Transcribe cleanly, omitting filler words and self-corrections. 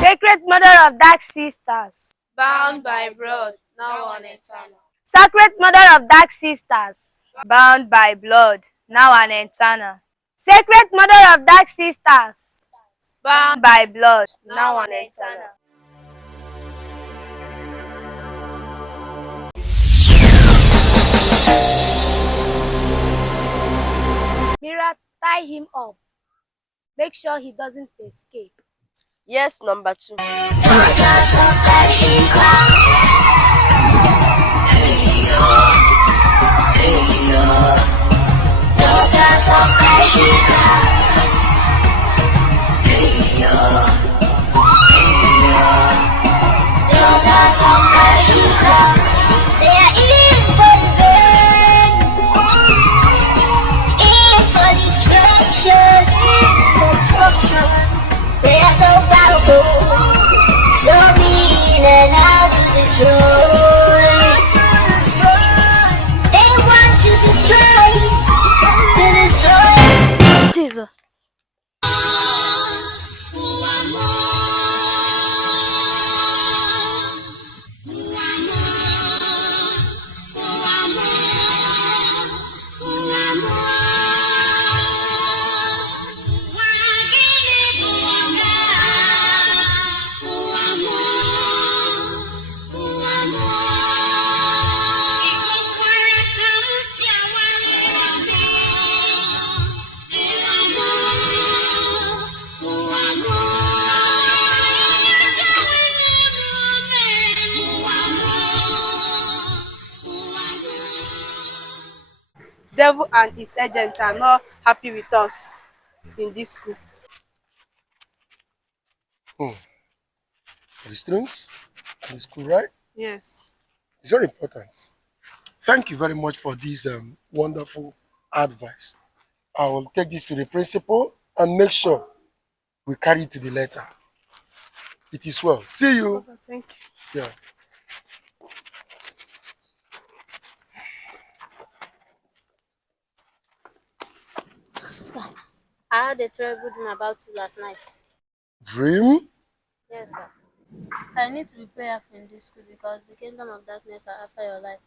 Sacred Mother of Dark Sisters, bound by blood, now and eternal. Sacred Mother of Dark Sisters, bound by blood, now and eternal. Sacred Mother of Dark Sisters, bound by blood, now and eternal. Mira, tie him up. Make sure he doesn't escape. Yes, number 2. They are so powerful, so mean and out to destroy. They want to destroy, Jesus. Devil and his agents are not happy with us in this school. For the students in the school, right? Yes. It's very important. Thank you very much for this wonderful advice. I will take this to the principal and make sure we carry it to the letter. It is well. See you. Thank you. Yeah. Sir, I had a terrible dream about you last night. Dream? Yes, sir. So I need to be prayerful in this school because the kingdom of darkness are after your life.